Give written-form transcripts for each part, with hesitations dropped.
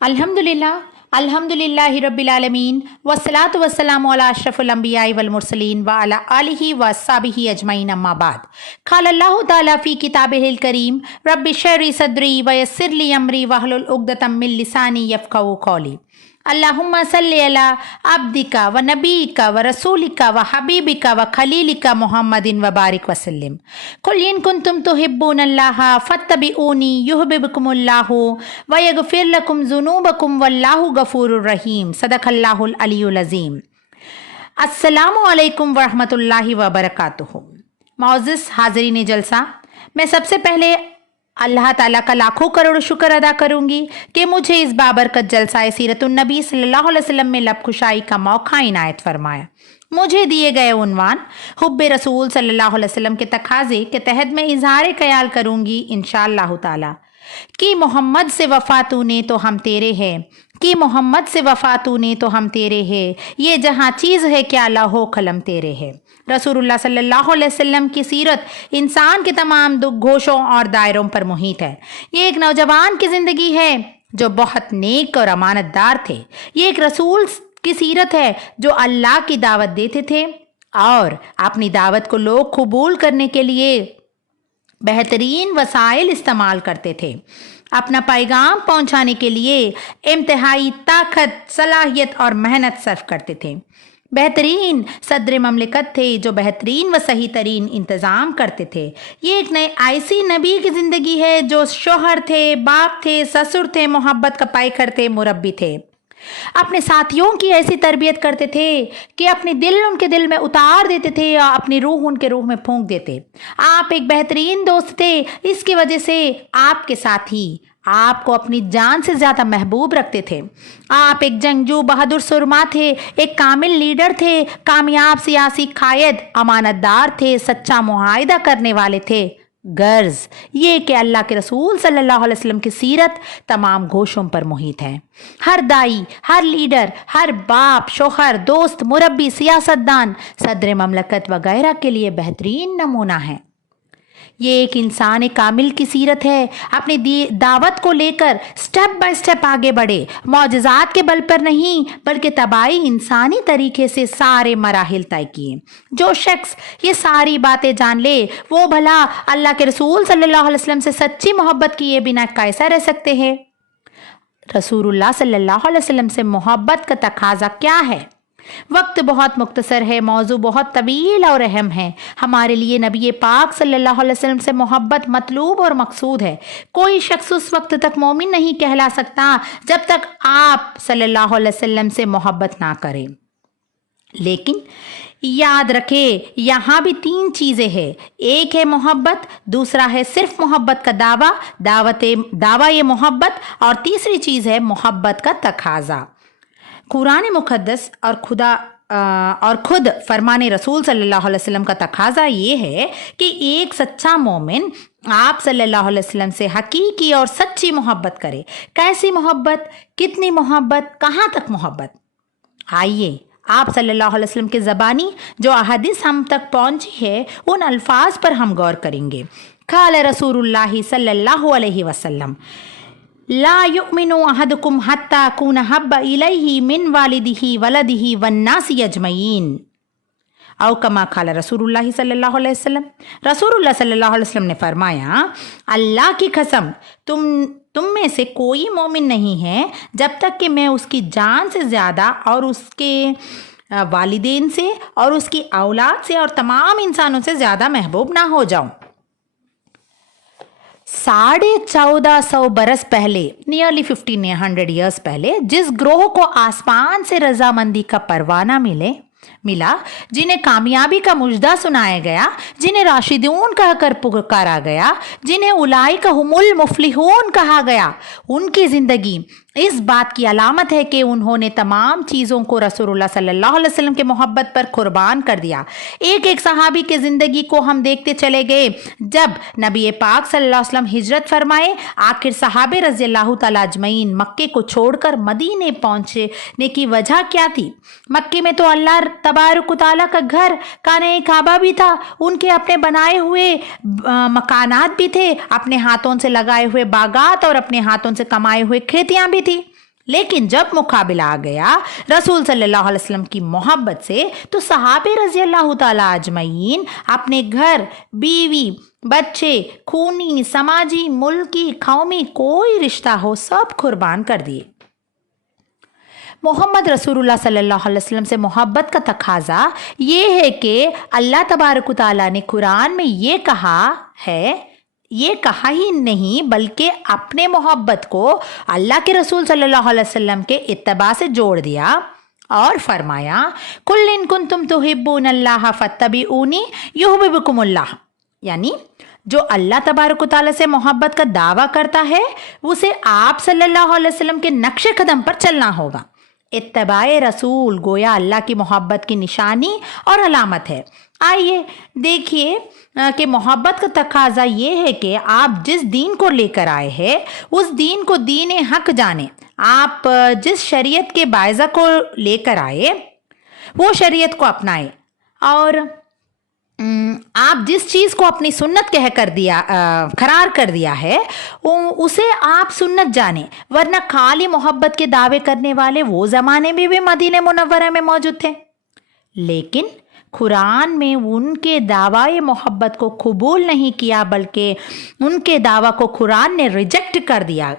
अल्हम्दुलिल्लाहि रब्बिल आलमीन वस्सलातु वस्सलामु अला अशरफिल अंबियाइ वल मुरसलीन व अला आलिहि व अस्हाबिहि अजमईन अम्मा बाद। क़ाल अल्लाहु तआला फ़ी किताबिहिल करीम रब्बि इश्रह सदरी व यस्सिर ली अमरी वहलुल उक़दतम मिन लिसानी यफ़क़हू क़ौली। अल्लाहुम्मा सल्लि अला अब्दिका व नबीका व रसूलिका व हबीबिका व खलीलिका मुहम्मदिन व बारिक वसल्लिम। कुल इन कुंतुम तुहिब्बूनल्लाह फत्तबिऊनी युहब्बिबकुमुल्लाहु व यगफिर लकुम ज़ुनूबकुम वल्लाहु गफूरुर रहीम। सदक़ल्लाहुल अलियुल अज़ीम। अस्सलामु अलैकुम व रहमतुल्लाहि व बरकातुहू। मौज़िज़ हाज़रीन जलसा, मैं सबसे पहले अल्लाह ताला का लाखों करोड़ शुक्र अदा करूंगी कि मुझे इस बाबरकत जलसाए सीरतुन नबी सल्लल्लाहु अलैहि वसल्लम में लबखुशाई का मौका इनायत फरमाया। मुझे दिए गए उन्वान हुब्बे रसूल सल्लल्लाहु अलैहि वसल्लम के तकाजे के तहत मैं इजहार ख्याल करूंगी इंशाअल्लाह ताला कि मोहम्मद से वफ़ा तूने तो हम तेरे हैं, कि मोहम्मद से वफ़ा तूने तो हम तेरे हैं, ये जहाँ चीज़ है क्या लौहो कलम तेरे है। रसूलुल्लाह सल्लल्लाहु अलैहि वसल्लम की सीरत इंसान के तमाम गोशों और दायरों पर मुहित है। ये एक नौजवान की ज़िंदगी है जो बहुत नेक और अमानतदार थे। ये एक रसूल की सीरत है जो अल्लाह की दावत देते थे और अपनी दावत को लोग कबूल करने के लिए बेहतरीन वसाइल इस्तेमाल करते थे। अपना पैगाम पहुंचाने के लिए इंतहाई ताकत, सलाहियत और मेहनत सर्फ करते थे। बेहतरीन सदर ममलिकत थे जो बेहतरीन व सही तरीन इंतज़ाम करते थे। ये एक नए ऐसी नबी की ज़िंदगी है जो शोहर थे, बाप थे, ससुर थे, मोहब्बत का पैकर थे, मुरब्बी थे। अपने साथियों की ऐसी तरबियत करते थे कि अपनी दिल उनके दिल में उतार देते थे और अपनी रूह उनके रूह में फूंक देते। आप एक बेहतरीन दोस्त थे, इसकी वजह से आपके साथी आपको अपनी जान से ज़्यादा महबूब रखते थे। आप एक जंगजू बहादुर सुरमा थे, एक कामिल लीडर थे, कामयाब सियासी कायद, अमानतदार थे, सच्चा मुआहिदा करने वाले थे। गर्ज ये कि अल्लाह के रसूल सल्लल्लाहु अलैहि वसल्लम की सीरत तमाम गोशों पर मुहित है। हर दाई, हर लीडर, हर बाप, शोहर, दोस्त, मुरब्बी, सियासतदान, सदर ममलकत वगैरह के लिए बेहतरीन नमूना है। ये एक इंसान कामिल की सीरत है। अपनी दावत को लेकर स्टेप बाय स्टेप आगे बढ़े, मौजज़ात के बल पर नहीं बल्कि तबाई इंसानी तरीके से सारे मराहिल तय किए। जो शख्स ये सारी बातें जान ले वो भला अल्लाह के रसूल सल्लल्लाहु अलैहि वसल्लम से सच्ची मोहब्बत किए बिना कैसा रह सकते हैं। रसूलुल्लाह सल्लल्लाहु अलैहि वसल्लम से मोहब्बत का तकाजा क्या है? वक्त बहुत मुख्तसर है, मौजू बहुत तवील और अहम है। हमारे लिए नबी पाक सल्लल्लाहु अलैहि वसल्लम से मोहब्बत मतलूब और मकसूद है। कोई शख्स उस वक्त तक मोमिन नहीं कहला सकता जब तक आप सल्लल्लाहु अलैहि वसल्लम से मोहब्बत ना करें। लेकिन याद रखें, यहाँ भी तीन चीज़ें हैं। एक है मोहब्बत, दूसरा है सिर्फ मोहब्बत का दावा ये मोहब्बत, और तीसरी चीज़ है मोहब्बत का तकाजा। कुरान मुक़द्दस और खुद फरमाने रसूल सल्लल्लाहु अलैहि वसल्लम का तकाजा ये है कि एक सच्चा मोमिन आप सल्लल्लाहु अलैहि वसल्लम से हकीकी और सच्ची मोहब्बत करे। कैसी मोहब्बत, कितनी मोहब्बत, कहाँ तक मोहब्बत? आइए आप सल्लल्लाहु अलैहि वसल्लम के ज़बानी जो अहदीस हम तक पहुँची है उन अल्फाज पर हम गौर करेंगे। क़ाल रसूलुल्लाह सल्लल्लाहु अलैहि वसल्लम ला युमिनु अहदुकुम हत्ता अकूना हब्बा इलैहि मिन वालिदिही वलदिही वन्नासी अजमईन। औ कमा क़ाल रसूलुल्लाह सल्लल्लाहु अलैहि वसल्लम। रसूलुल्लाह सल्लल्लाहु अलैहि वसल्लम ने फरमाया, अल्लाह की कसम तुम में से कोई मोमिन नहीं है जब तक कि मैं उसकी जान से ज़्यादा और उसके वालिदैन से और उसकी औलाद से और तमाम इंसानों से ज़्यादा महबूब ना हो जाऊं। 1450 बरस पहले, नियरली 1500 ईयर्स पहले, जिस ग्रोह को आसमान से रजामंदी का परवाना मिला, जिन्हें कामयाबी का मुजदा सुनाया गया, जिन्हें राशिदून कहकर पुकारा गया, जिन्हें उलाइका हुमुल मुफलिहून कहा गया, उनकी ज़िंदगी इस बात की अलामत है कि उन्होंने तमाम चीज़ों को रसूलुल्लाह सल्लल्लाहु अलैहि वसल्लम के मोहब्बत पर कुर्बान कर दिया। एक एक सहाबी की ज़िंदगी को हम देखते चले गए। जब नबी पाक सल्लल्लाहु अलैहि वसल्लम हिजरत फरमाए, आखिर सहाबे रज़ियल्लाहु तआला अजमईन मक्के को छोड़कर मदीने पहुँचने की वजह क्या थी? मक्के में तो अल्लाह तबारक व तआला का घर काने काबा भी था, उनके अपने बनाए हुए मकानात भी थे, अपने हाथों से लगाए हुए बागात और अपने हाथों से कमाए हुए खेतियाँ भी थी। لیکن جب مقابلہ آ گیا رسول صلی اللہ علیہ وسلم کی محبت سے تو صحابہ رضی اللہ تعالیٰ اجمعین اپنے گھر، بیوی، بچے، خونی، سماجی، ملکی، قومی کوئی رشتہ ہو سب قربان کر دیے۔ محمد رسول اللہ صلی اللہ علیہ وسلم سے محبت کا تقاضا یہ ہے کہ اللہ تبارک و تعالیٰ نے قرآن میں یہ کہا ہی نہیں بلکہ اپنے محبت کو اللہ کے رسول صلی اللہ علیہ وسلم کے اتباع سے جوڑ دیا اور فرمایا قُلْ إِن كُنتُمْ تُحِبُّونَ اللَّهَ فَاتَّبِعُونِي يُحْبِبْكُمُ اللَّهُ، یعنی جو اللہ تبارک و تعالیٰ سے محبت کا دعویٰ کرتا ہے اسے آپ صلی اللہ علیہ وسلم کے نقش قدم پر چلنا ہوگا۔ اتباع رسول گویا اللہ کی محبت کی نشانی اور علامت ہے۔ آئیے دیکھیے کہ محبت کا تقاضا یہ ہے کہ آپ جس دین کو لے کر آئے ہیں اس دین کو دین حق جانیں۔ آپ جس شریعت کے باعث کو لے کر آئے وہ شریعت کو اپنائیں، اور آپ جس چیز کو اپنی سنت کہہ کر قرار کر دیا ہے اسے آپ سنت جانیں، ورنہ خالی محبت کے دعوے کرنے والے وہ زمانے میں بھی مدینہ منورہ میں موجود تھے، لیکن قرآن میں ان کے دعوی محبت کو قبول نہیں کیا بلکہ ان کے دعویٰ کو قرآن نے ریجیکٹ کر دیا۔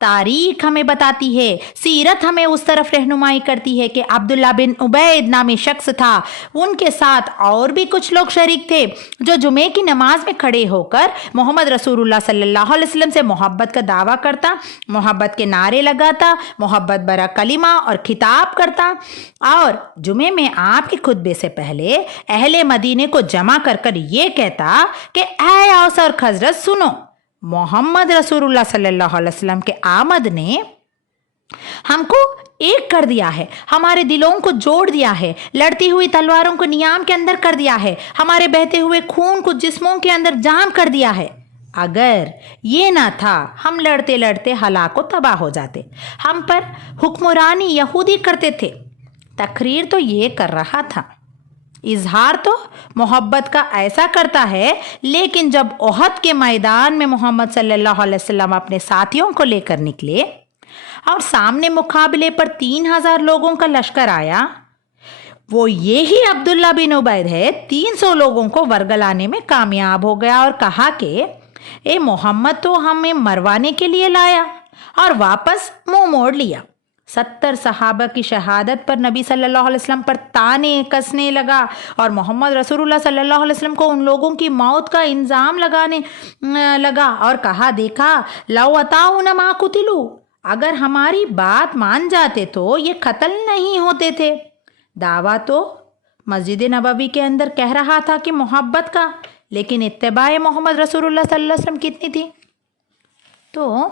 تاریخ ہمیں بتاتی ہے، سیرت ہمیں اس طرف رہنمائی کرتی ہے کہ عبداللہ بن عبید نامی شخص تھا، ان کے ساتھ اور بھی کچھ لوگ شریک تھے جو جمعے کی نماز میں کھڑے ہو کر محمد رسول اللہ صلی اللہ علیہ وسلم سے محبت کا دعویٰ کرتا، محبت کے نعرے لگاتا، محبت برا کلمہ اور خطاب کرتا، اور جمعے میں آپ کے خطبے سے پہلے اہل مدینے کو جمع کر کر یہ کہتا کہ اے اوس اور خزرج سنو، محمد رسول اللہ صلی اللہ علیہ وسلم کے آمد نے ہم کو ایک کر دیا ہے، ہمارے دلوں کو جوڑ دیا ہے، لڑتی ہوئی تلواروں کو نیام کے اندر کر دیا ہے، ہمارے بہتے ہوئے خون کو جسموں کے اندر جام کر دیا ہے۔ اگر یہ نہ تھا ہم لڑتے لڑتے ہلاک و تباہ ہو جاتے۔ ہم پر حکمرانی یہودی کرتے تھے، تقریر تو یہ کر رہا تھا، اظہار تو محبت کا ایسا کرتا ہے، لیکن جب احد کے میدان میں محمد صلی اللہ علیہ وسلم اپنے ساتھیوں کو لے کر نکلے اور سامنے مقابلے پر 3000 لوگوں کا لشکر آیا، وہ یہی عبداللہ بن عبید ہے 300 لوگوں کو ورگلانے میں کامیاب ہو گیا اور کہا کہ اے محمد تو ہمیں مروانے کے لیے لایا، اور واپس منہ موڑ لیا۔ 70 صحابہ کی شہادت پر نبی صلی اللہ علیہ وسلم پر تانے کسنے لگا اور محمد رسول اللہ صلی اللہ علیہ وسلم کو ان لوگوں کی موت کا الزام لگانے لگا اور کہا دیکھا لو اطاعونا ما قتلوا، اگر ہماری بات مان جاتے تو یہ قتل نہیں ہوتے تھے۔ دعویٰ تو مسجد نبوی کے اندر کہہ رہا تھا کہ محبت کا، لیکن اتباع محمد رسول اللہ صلی اللہ علیہ وسلم کتنی تھی؟ تو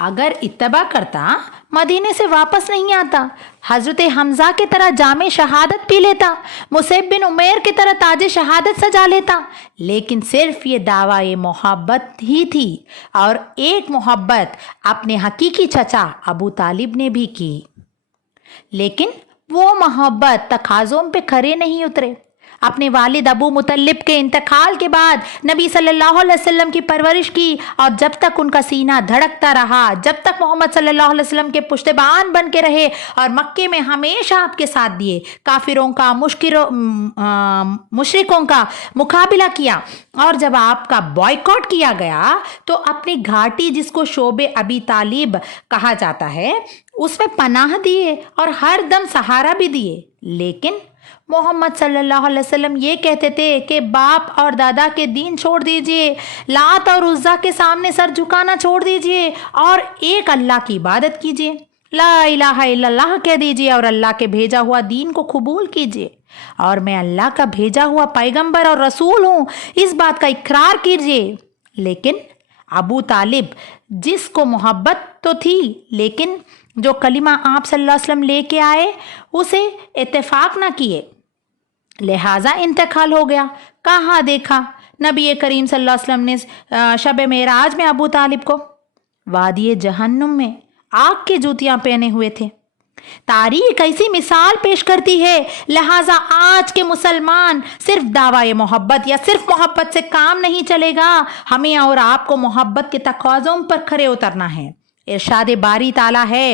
اگر اتباع کرتا مدینے سے واپس نہیں آتا، حضرت حمزہ کی طرح جام شہادت پی لیتا، مصعب بن عمیر کی طرح تاج شہادت سجا لیتا، لیکن صرف یہ دعوی محبت ہی تھی، اور ایک محبت اپنے حقیقی چچا ابو طالب نے بھی کی، لیکن وہ محبت تقاضوں پہ کھرے نہیں اترے۔ اپنے والد ابو مطلب کے انتقال کے بعد نبی صلی اللہ علیہ وسلم کی پرورش کی، اور جب تک ان کا سینہ دھڑکتا رہا، جب تک محمد صلی اللہ علیہ وسلم کے پشتبان بن کے رہے اور مکے میں ہمیشہ آپ کے ساتھ دیے، کافروں کا مشرکوں کا مقابلہ کیا، اور جب آپ کا بائیکاٹ کیا گیا تو اپنی گھاٹی جس کو شعب ابی طالب کہا جاتا ہے اس میں پناہ دیے اور ہر دم سہارا بھی دیے، لیکن محمد صلی اللہ علیہ وسلم یہ کہتے تھے کہ باپ اور دادا کے دین چھوڑ دیجئے، لات اور عزا کے سامنے سر جھکانا چھوڑ دیجئے اور ایک اللہ کی عبادت کیجئے، لا الہ الا اللہ کہہ دیجئے اور اللہ کے بھیجا ہوا دین کو قبول کیجئے، اور میں اللہ کا بھیجا ہوا پیغمبر اور رسول ہوں، اس بات کا اقرار کیجئے۔ لیکن ابو طالب جس کو محبت تو تھی، لیکن جو کلمہ آپ صلی اللہ علیہ وسلم لے کے آئے اسے اتفاق نہ کیے، لہٰذا انتقال ہو گیا۔ کہاں دیکھا نبی کریم صلی اللہ علیہ وسلم نے شب معراج میں ابو طالب کو؟ وادی جہنم میں آگ کے جوتیاں پہنے ہوئے تھے۔ تاریخ ایسی مثال پیش کرتی ہے، لہٰذا آج کے مسلمان صرف دعوی محبت یا صرف محبت سے کام نہیں چلے گا، ہمیں اور آپ کو محبت کے تقاضوں پر کھرے اترنا ہے۔ इरशाद बारी ताला है,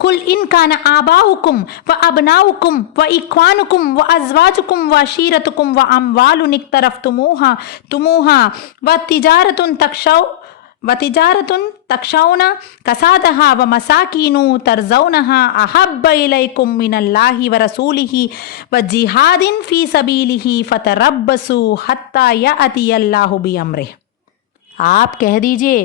कुल इन कान आबाउकुम व अबनाउकुम व इख्वानुकुम व अज़वाजुकुम व अशीरतुकुम व अम्वालुन इक्तरफ्तुमूहा व तिजारतुन तख्शौना कसादहा व मसाकीनु तरज़ौनहा अहब्ब इलैकुम मिनल्लाहि व रसूलिहि व जिहादिन फ़ी सबीलिहि फ़तरब्बसू हत्ता यअतियल्लाहु बिअम्रिह। आप कह दीजिए,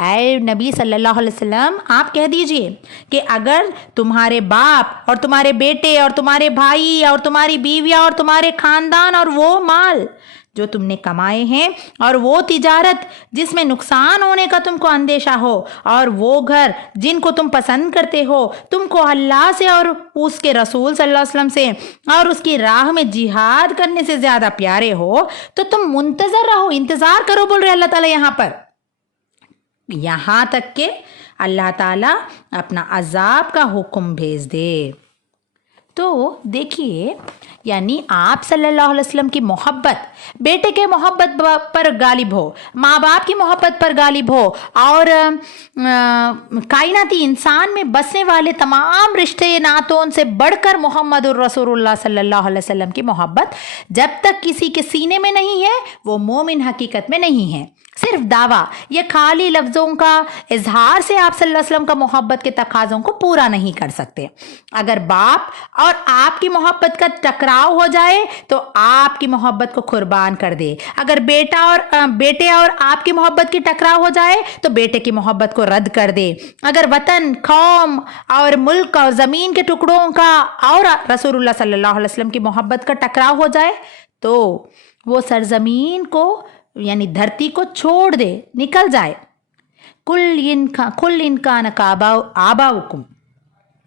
ऐ नबी सल्लल्लाहु अलैहि वसल्लम, आप कह दीजिए कि अगर तुम्हारे बाप और तुम्हारे बेटे और तुम्हारे भाई और तुम्हारी बीवियाँ और तुम्हारे खानदान और वो माल जो तुमने कमाए हैं और वो तिजारत जिसमें नुकसान होने का तुमको अंदेशा हो और वो घर जिनको तुम पसंद करते हो, तुमको अल्लाह से और उसके रसूल सल्लल्लाहु अलैहि वसल्लम से और उसकी राह में जिहाद करने से ज़्यादा प्यारे हो, तो तुम मुंतज़र रहो, इंतज़ार करो, बोल रहे अल्लाह ताला यहाँ पर। यहाँ तक के अल्लाह ताला अपना अजाब का हुक्म भेज दे। तो देखिए, यानी आप सल्लल्लाहु अलैहि वसल्लम की मोहब्बत बेटे के मोहब्बत पर गालिब हो, माँ बाप की मोहब्बत पर गालिब हो और कायनाती इंसान में बसने वाले तमाम रिश्ते नातों से बढ़कर मोहम्मदुर रसूलुल्लाह सल्लल्लाहु अलैहि वसल्लम की मोहब्बत जब तक किसी के सीने में नहीं है, वो मोमिन हकीकत में नहीं है। सिर्फ दावा या खाली लफ्ज़ों का इजहार से आप सल्लल्लाहु अलैहि वसल्लम का मोहब्बत के तकाज़ों को पूरा नहीं कर सकते। अगर बाप और आपकी मोहब्बत का टकराव हो जाए तो आपकी मोहब्बत को कुर्बान कर दे। अगर बेटे और आपकी मोहब्बत की टकराव हो जाए तो बेटे की मोहब्बत को रद्द कर दे। अगर वतन, कौम और मुल्क और ज़मीन के टुकड़ों का और रसूलुल्लाह सल्लल्लाहु अलैहि वसल्लम की मोहब्बत का टकराव हो जाए तो वो सरजमीन को यानी धरती को छोड़ दे, निकल जाए। कुल इनका नकाबा आबाउकुम।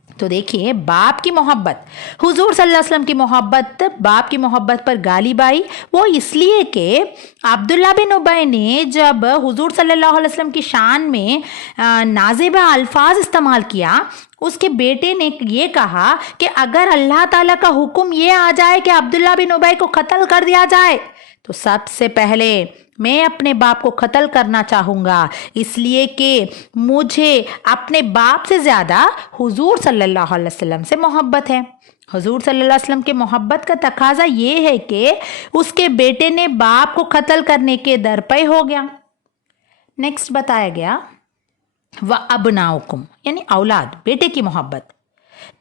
तो देखिए, बाप की मोहब्बत, हुजूर सल्लल्लाहु अलैहि वसल्लम की मोहब्बत बाप की मोहब्बत पर गालिब आई, वो इसलिए कि अब्दुल्ला बिन उबई ने जब हुजूर सल्लल्लाहु अलैहि वसल्लम की शान में नाज़िबा अल्फाज इस्तेमाल किया, उसके बेटे ने ये कहा कि अगर अल्लाह ताला का हुक्म ये आ जाए कि अब्दुल्ला बिन उबई को कत्ल कर दिया जाए तो सबसे पहले मैं अपने बाप को कत्ल करना चाहूँगा, इसलिए कि मुझे अपने बाप से ज़्यादा हुजूर सल्लल्लाहु अलैहि वसल्लम से मोहब्बत है। हुजूर सल्लल्लाहु अलैहि वसल्लम के मोहब्बत का तकाजा ये है कि उसके बेटे ने बाप को कत्ल करने के दरपे हो गया। नेक्स्ट बताया गया व अबनाउकुम, यानी औलाद, बेटे की मोहब्बत।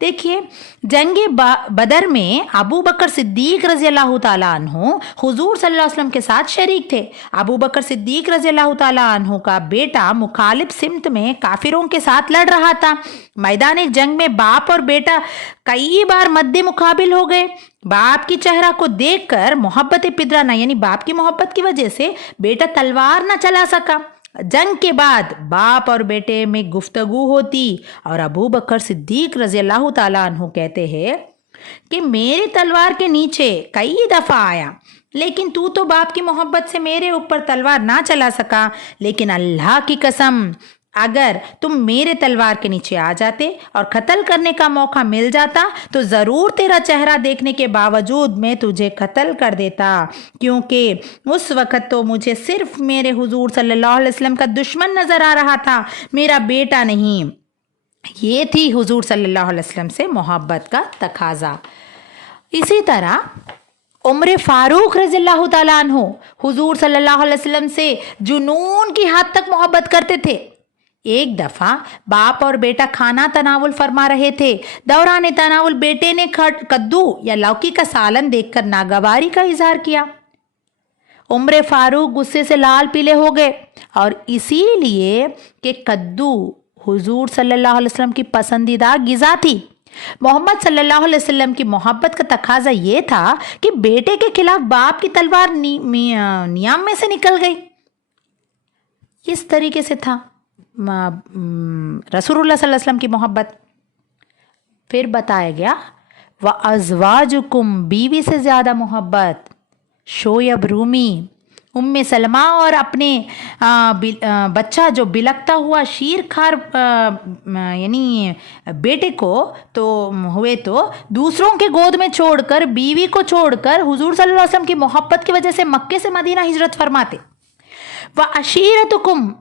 देखिए, जंगे बदर में अबू बकर सिद्दीक रज़ी अल्लाह ताला अन्हु हुजूर सल्लल्लाहु अलैहि वसल्लम के साथ शरीक थे। अबू बकर सिद्दीक रज़ी अल्लाह ताला अन्हु का बेटा मुखालिफ सिमत में काफिरों के साथ लड़ रहा था। मैदान जंग में बाप और बेटा कई बार मद्दे मुकाबिल हो गए। बाप की चेहरा को देखकर मोहब्बत पिदराना, यानी बाप की मोहब्बत की वजह से बेटा तलवार न चला सका। जंग के बाद बाप और बेटे में गुफ्तगू होती और अबू बकर सिद्दीक रज़ी अल्लाह ताला अन्हु कहते हैं कि मेरी तलवार के नीचे कई दफ़ा आया, लेकिन तू तो बाप की मोहब्बत से मेरे ऊपर तलवार ना चला सका। लेकिन अल्लाह की कसम, अगर तुम मेरे तलवार के नीचे आ जाते और कत्ल करने का मौका मिल जाता तो ज़रूर तेरा चेहरा देखने के बावजूद मैं तुझे कत्ल कर देता, क्योंकि उस वक़्त तो मुझे सिर्फ मेरे हुजूर सल्लल्लाहु अलैहि वसल्लम का दुश्मन नज़र आ रहा था, मेरा बेटा नहीं। ये थी हुजूर सल्लल्लाहु अलैहि वसल्लम से मोहब्बत का तकाजा। इसी तरह उम्र फारूक रज़ियल्लाहु ताला अन्हु हुजूर सल्लल्लाहु अलैहि वसल्लम से जुनून की हद तक मोहब्बत करते थे। एक दफ़ा बाप और बेटा खाना तनावुल फरमा रहे थे। दौरान तनावुल बेटे ने कद्दू या लौकी का सालन देखकर नागवारी का इजहार किया। उम्र फारूक गुस्से से लाल पीले हो गए और इसीलिए कि कद्दू हुजूर सल्लल्लाहु अलैहि वसल्लम की पसंदीदा गिज़ा थी। मोहम्मद सल्लल्लाहु अलैहि वसल्लम की मोहब्बत का तकाजा ये था कि बेटे के खिलाफ बाप की तलवार नियाम में से निकल गई। इस तरीके से था रसूलुल्लाह सल्लल्लाहु अलैहि वसल्लम की मोहब्बत। फिर बताया गया व अज़वाजुकुम, बीवी से ज़्यादा मोहब्बत। शोयब रूमी, उम्मे सलमा और अपने बच्चा जो बिलकता हुआ शीर खार यानी बेटे को तो हुए तो दूसरों के गोद में छोड़कर, बीवी को छोड़कर हुजूर सल्लल्लाहु अलैहि वसल्लम की मोहब्बत की वजह से मक्के से मदीना हिजरत फरमाते। व अशीरतुकुम,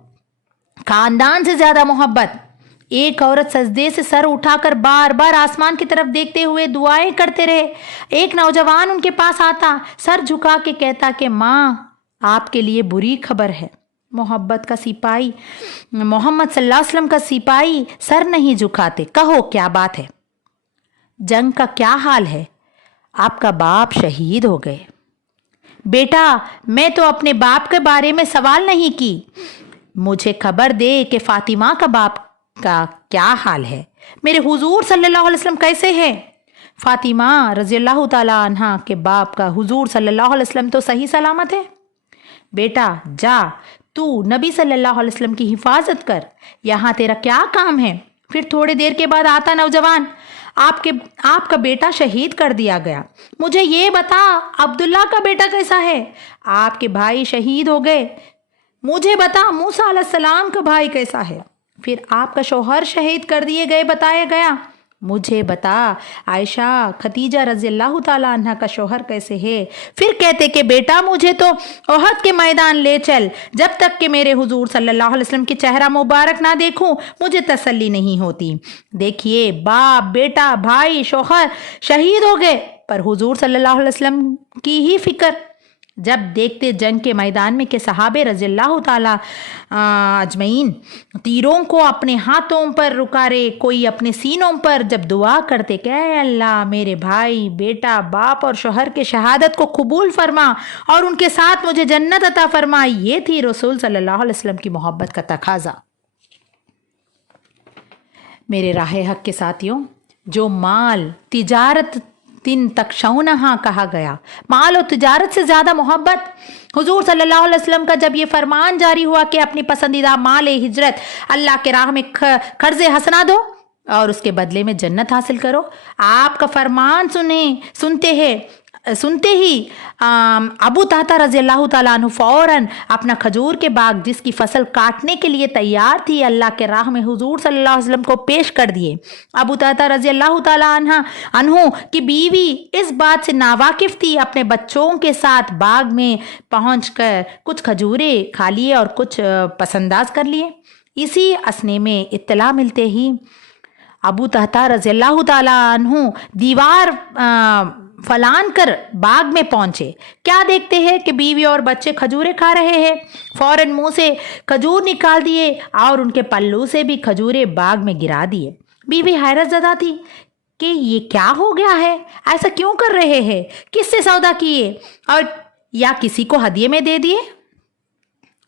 खानदान से ज्यादा मोहब्बत। एक औरत सजदे से सर उठाकर बार बार आसमान की तरफ देखते हुए दुआएं करते रहे। एक नौजवान उनके पास आता, सर झुका के कहता कि माँ, आपके लिए बुरी खबर है। मोहब्बत का सिपाही, मोहम्मद सल्लल्लाहु अलैहि वसल्लम का सिपाही सर नहीं झुकाते। कहो क्या बात है? जंग का क्या हाल है? आपका बाप शहीद हो गए। बेटा, मैं तो अपने बाप के बारे में सवाल नहीं की, मुझे खबर दे कि फातिमा का बाप का क्या हाल है। मेरे हुजूर सल्लल्लाहु अलैहि वसल्लम कैसे हैं? फातिमा रज़ियल्लाहु ताला अन्हा के बाप का हुजूर सल्लल्लाहु अलैहि वसल्लम तो सही सलामत है। बेटा जा, तू नबी सल्लल्लाहु अलैहि वसल्लम की हिफाजत कर, यहाँ तेरा क्या काम है? फिर थोड़ी देर के बाद आता नौजवान, आपका बेटा शहीद कर दिया गया। मुझे ये बता, अब्दुल्ला का बेटा कैसा है? आपके भाई शहीद हो गए। मुझे बता, मूसा अलैहिस्सलाम का भाई कैसा है? फिर आपका शौहर शहीद कर दिए गए बताया गया। मुझे बता, आयशा खदीजा रज़ियल्लाहु ताला अन्हा का शौहर कैसे है? फिर कहते कि बेटा, मुझे तो ओहद के मैदान ले चल, जब तक कि मेरे हुजूर सल्लल्लाहु अलैहि वसल्लम की चेहरा मुबारक ना देखूं मुझे तसल्ली नहीं होती। देखिए, बाप, बेटा, भाई, शौहर शहीद हो गए, पर हुजूर सल्लल्लाहु अलैहि वसल्लम की ही फिक्र। जब देखते जंग के मैदान में कि सहाबे रज़ियल्लाहु ताला अजमईन तीरों को अपने हाथों पर रुकारे, कोई अपने सीनों पर, जब दुआ करते कि ऐ अल्लाह, मेरे भाई, बेटा, बाप और शौहर के शहादत को कबूल फरमा और उनके साथ मुझे जन्नत अता फरमा। ये थी रसूल सल्लल्लाहु अलैहि वसल्लम की मोहब्बत का तकाजा। मेरे राह हक के साथियों, जो माल तिजारत तीन तकशौनहा कहा गया, माल और तिजारत से ज़्यादा मोहब्बत। हुजूर सल्लल्लाहु अलैहि वसल्लम का जब ये फरमान जारी हुआ कि अपनी पसंदीदा माल हिजरत अल्लाह के राह में कर्ज हसना दो और उसके बदले में जन्नत हासिल करो, आपका फरमान सुनते ही अबू तहता रज़ियल्लाहु ताला अन्हु फौरन अपना खजूर के बाग, जिसकी फसल काटने के लिए तैयार थी, अल्लाह के राह में हुजूर सल्लल्लाहु अलैहि वसल्लम को पेश कर दिए। अबू तहता रज़ियल्लाहु ताला अन्हु की बीवी इस बात से नावाकिफ थी, अपने बच्चों के साथ बाग में पहुंचकर कुछ खजूरें खा लिए और कुछ पसंदाज कर लिए। इसी असने में इत्तला मिलते ही अबू तहता रज़ियल्लाहु ताला अन्हु दीवार फलान कर बाग में पहुंचे। क्या देखते हैं कि बीवी और बच्चे खजूरें खा रहे हैं। फौरन मुंह से खजूर निकाल दिए और उनके पल्लू से भी खजूरें बाग में गिरा दिए। बीवी हैरत ज़दा थी कि ये क्या हो गया है, ऐसा क्यों कर रहे हैं, किससे सौदा किए और या किसी को हदिये में दे दिए?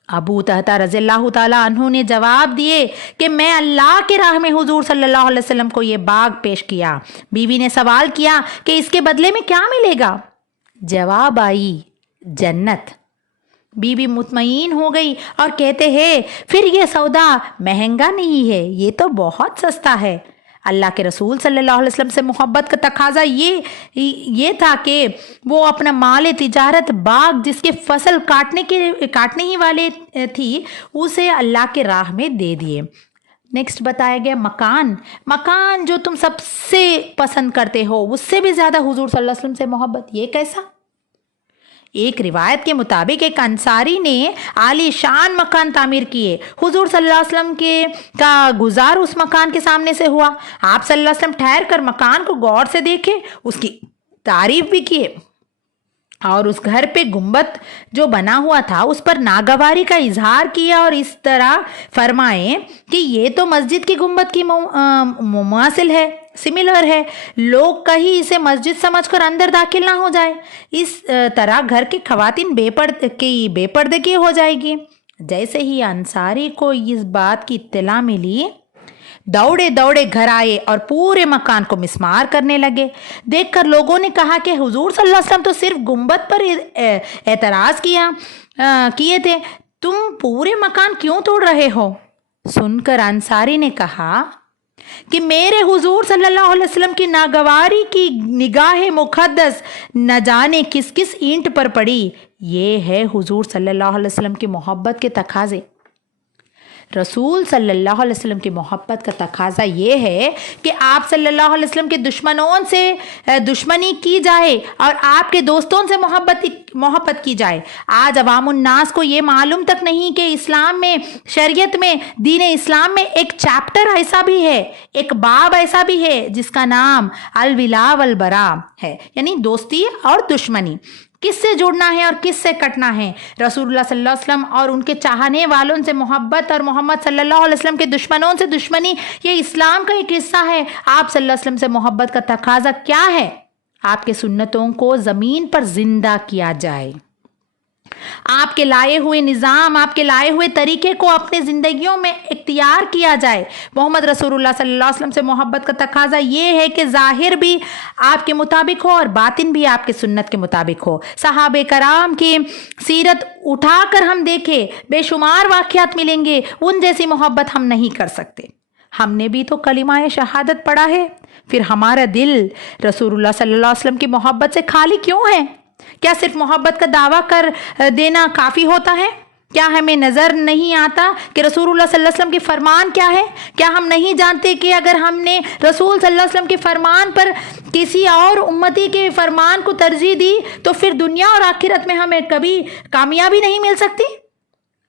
अबू तहता रज़ियल्लाहु ताला अन्हु ने जवाब दिए कि मैं अल्लाह के राह में हुजूर सल्लल्लाहु अलैहि वसल्लम को ये बाग पेश किया। बीवी ने सवाल किया कि इसके बदले में क्या मिलेगा? जवाब आई, जन्नत। बीवी मुतमईन हो गई और कहते हैं, फिर ये सौदा महंगा नहीं है, ये तो बहुत सस्ता है। अल्लाह के रसूल सल्लल्लाहु अलैहि वसल्लम से मोहब्बत का तकाजा ये था कि वो अपना माल तिजारत बाग, जिसके फसल काटने ही वाले थी, उसे अल्लाह के राह में दे दिए। नेक्स्ट बताया गया मकान जो तुम सबसे पसंद करते हो, उससे भी ज़्यादा हुजूर सल्लल्लाहु अलैहि वसल्लम से मोहब्बत। ये कैसा? एक रिवायत के मुताबिक एक अंसारी ने आलीशान मकान तामीर किए। हुजूर सल्लल्लाहु अलैहि वसल्लम का गुजार उस मकान के सामने से हुआ। आप सल्लल्लाहु अलैहि वसल्लम ठहर कर मकान को गौर से देखे, उसकी तारीफ भी किए और उस घर पे गुंबद जो बना हुआ था उस पर नागवारी का इजहार किया और इस तरह फरमाए कि ये तो मस्जिद की गुंबद की मुमासिल है, सिमिलर है, लोग कहीं इसे मस्जिद समझकर अंदर दाखिल ना हो जाए। इस तरह घर की खवातीन बेपर्दगी हो जाएगी। जैसे ही अंसारी को इस बात की इत्तला मिली, दौड़े दौड़े घर आए और पूरे मकान को मिस्मार करने लगे। देखकर लोगों ने कहा कि हुजूर सल्लल्लाहु अलैहि वसल्लम तो सिर्फ गुंबद पर एतराज़ किए थे, तुम पूरे मकान क्यों तोड़ रहे हो? सुनकर अंसारी ने कहा कि मेरे हुजूर सल्लल्लाहु अलैहि वसल्लम की नागवारी की निगाह मुक़द्दस न जाने किस किस ईंट पर पड़ी। ये है हुजूर सल्लल्लाहु अलैहि वसल्लम की मोहब्बत के तकाज़े। रसूल सल्लल्लाहु अलैहि वसल्लम की मोहब्बत का तकाजा ये है कि आप सल्लल्लाहु अलैहि वसल्लम के दुश्मनों से दुश्मनी की जाए और आपके दोस्तों से मोहब्बत की जाए। आज अवामुन्नास को ये मालूम तक नहीं कि इस्लाम में, शरीयत में, दीन इस्लाम में एक चैप्टर ऐसा भी है, एक बाब ऐसा भी है जिसका नाम अल विला वल बरा है, यानी दोस्ती और दुश्मनी, किससे जुड़ना है और किससे कटना है। रसूलुल्लाह सल्लल्लाहु अलैहि वसल्लम और उनके चाहने वालों से मोहब्बत और मोहम्मद सल्लल्लाहु अलैहि वसल्लम के दुश्मनों से दुश्मनी, ये इस्लाम का एक हिस्सा है। आप सल्लल्लाहु अलैहि वसल्लम से मोहब्बत का तकाजा क्या है? आपके सुन्नतों को ज़मीन पर जिंदा किया जाए, आपके लाए हुए निज़ाम, आपके लाए हुए तरीके को अपने ज़िंदगियों में इख्तियार किया जाए। मोहम्मद रसूलुल्लाह सल्लल्लाहु अलैहि वसल्लम से मोहब्बत का तकाजा ये है कि ज़ाहिर भी आपके मुताबिक हो और बातिन भी आपके सुन्नत के मुताबिक हो। सहाबे कराम की सीरत उठाकर हम देखें, बेशुमार वाक़यात मिलेंगे, उन जैसी मोहब्बत हम नहीं कर सकते। हमने भी तो कलिमाए शहादत पढ़ा है, फिर हमारा दिल रसूलुल्लाह सल्लल्लाहु अलैहि वसल्लम की मोहब्बत से खाली क्यों है? क्या सिर्फ मोहब्बत का दावा कर देना काफ़ी होता है? क्या हमें नज़र नहीं आता कि रसूलुल्लाह सल्लल्लाहु अलैहि वसल्लम की फ़रमान क्या है? क्या हम नहीं जानते कि अगर हमने रसूल सल्लल्लाहु अलैहि वसल्लम के फ़रमान पर किसी और उम्मती के फ़रमान को तरजीह दी तो फिर दुनिया और आखिरत में हमें कभी कामयाबी नहीं मिल सकती।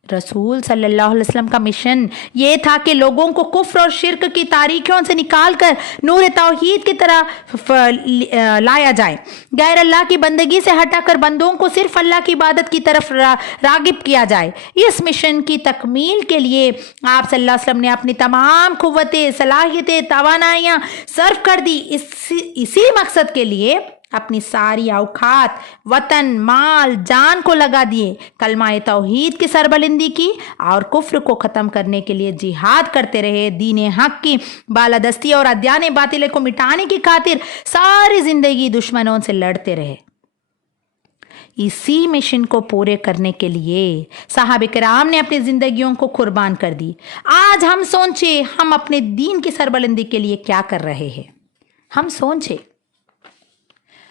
रसूल सल्लल्लाहु अलैहि वसल्लम का मिशन ये था कि लोगों को कुफ्र और शिर्क की तारीकियों से निकालकर नूर तौहीद की तरह लाया जाए, गैर अल्लाह की बंदगी से हटाकर बंदों को सिर्फ अल्लाह की इबादत की तरफ रागिब किया जाए। इस मिशन की तकमील के लिए आप सल्लल्लाहु अलैहि वसल्लम ने अपनी तमाम क़ुव्वतें, सलाहियतें, तवानाइयाँ सर्व कर दी। इसी मकसद के लिए अपनी सारी औकात, वतन, माल, जान को लगा दिए, कलमाए तौहीद की सरबलंदी की और कुफ्र को ख़त्म करने के लिए जिहाद करते रहे। दीन हक की बालादस्ती और अद्यान बातिल को मिटाने की खातिर सारी ज़िंदगी दुश्मनों से लड़ते रहे। इसी मिशन को पूरे करने के लिए सहाबे किराम ने अपनी ज़िंदगियों को कुर्बान कर दी। आज हम सोचे हम अपने दीन की सरबलंदी के लिए क्या कर रहे हैं। हम सोचे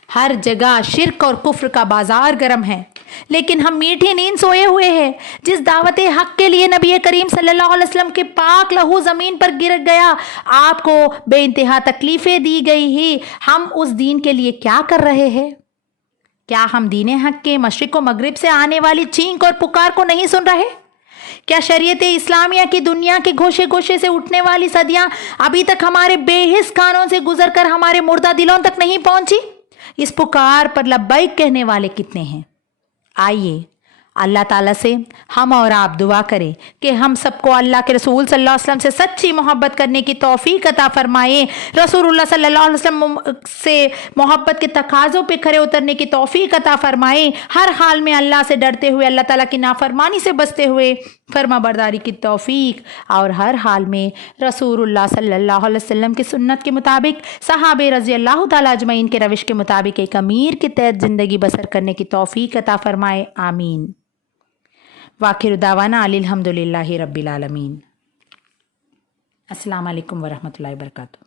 हर जगह शिर्क और कुफ्र का बाजार गर्म है, लेकिन हम मीठी नींद सोए हुए हैं। जिस दावत हक के लिए नबी करीम सल्लल्लाहु अलैहि वसल्लम के पाक लहू ज़मीन पर गिर गया, आपको बेइंतहा तकलीफ़ें दी गई ही, हम उस दीन के लिए क्या कर रहे हैं? क्या हम दीन हक के मशरिक़ व मगरिब से आने वाली चीख और पुकार को नहीं सुन रहे? क्या शरीयत इस्लामिया की दुनिया के गोशे गोशे से उठने वाली सदियां अभी तक हमारे बेहिस कानों से गुजर कर हमारे मुर्दा दिलों तक नहीं पहुंची? इस पुकार पर लब्बैक कहने वाले कितने हैं? आइए अल्लाह ताला से हम और आप दुआ करें कि हम सबको अल्लाह के रसूल सल्लल्लाहु अलैहि वसल्लम से सच्ची मोहब्बत करने की तौफीक अता फरमाए। रसूलुल्लाह सल्लल्लाहु अलैहि वसल्लम से मोहब्बत के तकाज़ों पे खरे उतरने की तौफीक अता फरमाए। हर हाल में अल्लाह से डरते हुए, अल्लाह ताला की नाफरमानी से बचते हुए फर्मा बरदारी की तौफीक, और हर हाल में रसूलुल्लाह सल्लल्लाहु अलैहि वसल्लम की सुन्नत के मुताबिक, सहाबे रज़ी अल्लाह ताला अजमईन के रविश के मुताबिक एक अमीर के तहत ज़िंदगी बसर करने की तौफीक अता फरमाए। आमीन। वाखिर दावाना अल्हम्दुलिल्लाहि रब्बिल आलमीन। अस्सलामु अलैकुम वरहमतुल्लाहि वबरकातुहू।